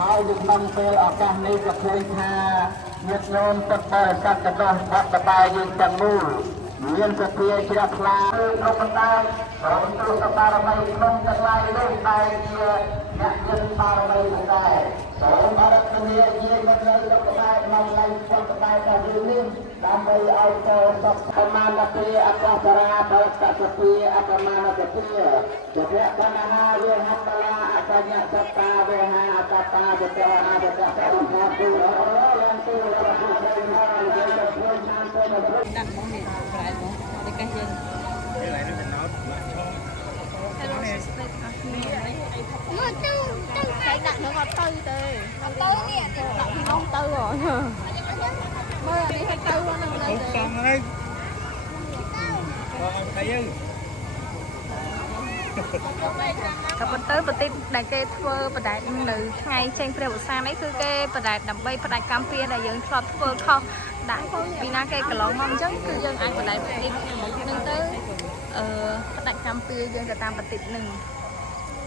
ហើយយើងបានពេលឱកាសនេះក៏ឃើញថាញាតិញោមទឹកបរិស័ទកដោះផាត់តបែយើងទាំងមូលមានសទ្ធាជ្រះថ្លាក្នុងបណ្ដាប្រពន្ធសបារមីក្នុងទាំងឡាយនោះតែជាអ្នកមានបារមីដែរសូមអរគុណជាមិត្តនៅទឹកបែមកឡើងទឹកបែដល់យើងនេះដើម្បីឲ្យទៅសុខសមានទីអក្សរាដល់កសពីអបមានទីជាភៈកណ្ហាវិហត្តលាអសញ្ញសត្តាវេហាអតតាវិតរណាវិតរណាពុទ្ធឡើងទីរបស់ព្រះអង្គយើងទៅព្រួយខាងទៅដាក់មកនេះប្រែមកតែកាសយើងពេលណានេះណោតHello sister មកទៅតែដាក់នឹងអត់ទៅទេទៅនេះដាក់ពីនោះទៅហ៎មើលអានេះឲ្យទៅហ្នឹងទៅកំហើយបងទៅយើងក៏ប៉ុន្តែប្រទេសដែលគេធ្វើបដែតនៅថ្ងៃចេញព្រះវស្សានេះគឺគេបដែតដើម្បីផ្ដាច់កម្មពៀនដែលយើងធ្លាប់ធ្វើខុសដាក់ពីណាគេកន្លងមកអញ្ចឹងគឺយើងអាចបដែតប្រទេសនឹងទៅផ្ដាច់កម្មពៀនយើងទៅតាមប្រទេសនឹង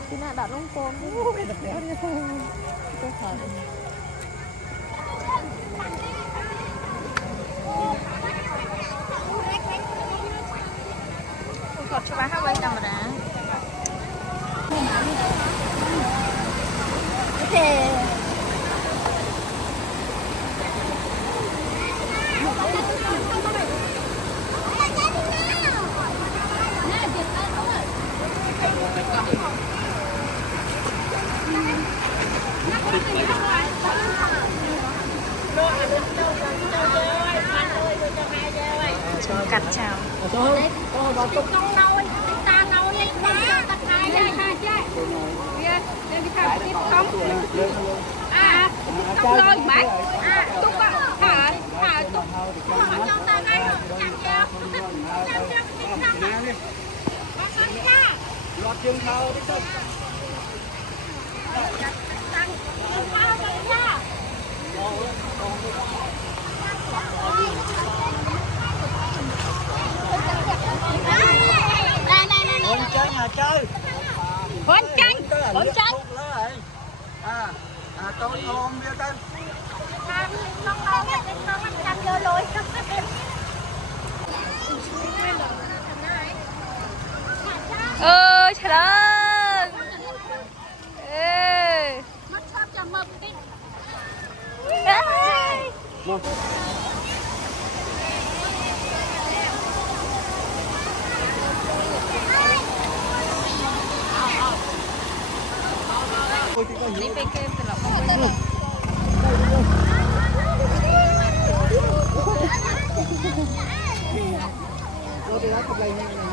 ពីណាដាក់លងកូនទៅខលគាត់ច្បាស់ហើយធម្មតាអូខេកាត់ចោលក្នុងណយតាណយនេះគាត់តាខែដែរថាចេះវាគេថាទីកំអាកំលយបាច់ទុកថាទុកចង់តាថ្ងៃចាំយកទីកំណានេះអត់សាច់ចារត់ជើងខោតិចទៅចាក់តាំងខោទៅចាchơi con chanh tôi ôm bia tên không chăm vô lùi trời ơi nó sắp cho mập đi đi về kem từ lọc không quên rồi thì đó chụp lại nhanh này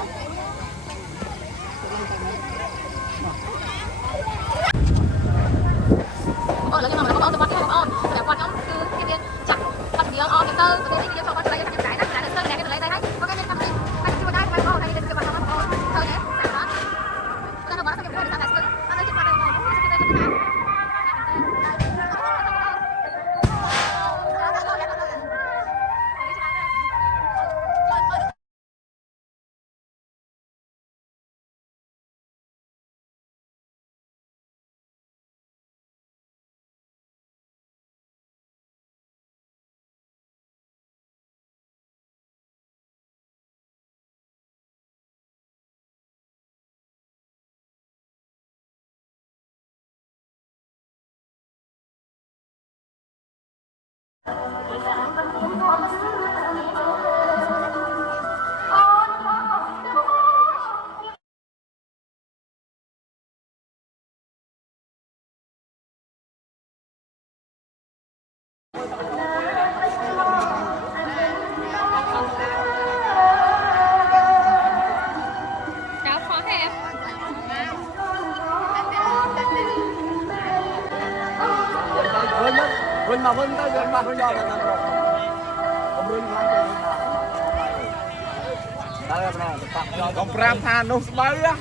là cái nào mà nó có cái con để quan ông cứ cái điện chặt bắt miếng on cái tơ cái điện cho con lấy cái cái đó sơn này cái lấy đây hay có cái này không anh chưa đây mà đây cái bạn nó thôi nhé đó cái nó bảo cái cái này sơn anh nói chuyện qua đây Vinh mà Vinh tới gần ba Vinh do là ông Vinh mang tới đây là còn pram than nốt bơi á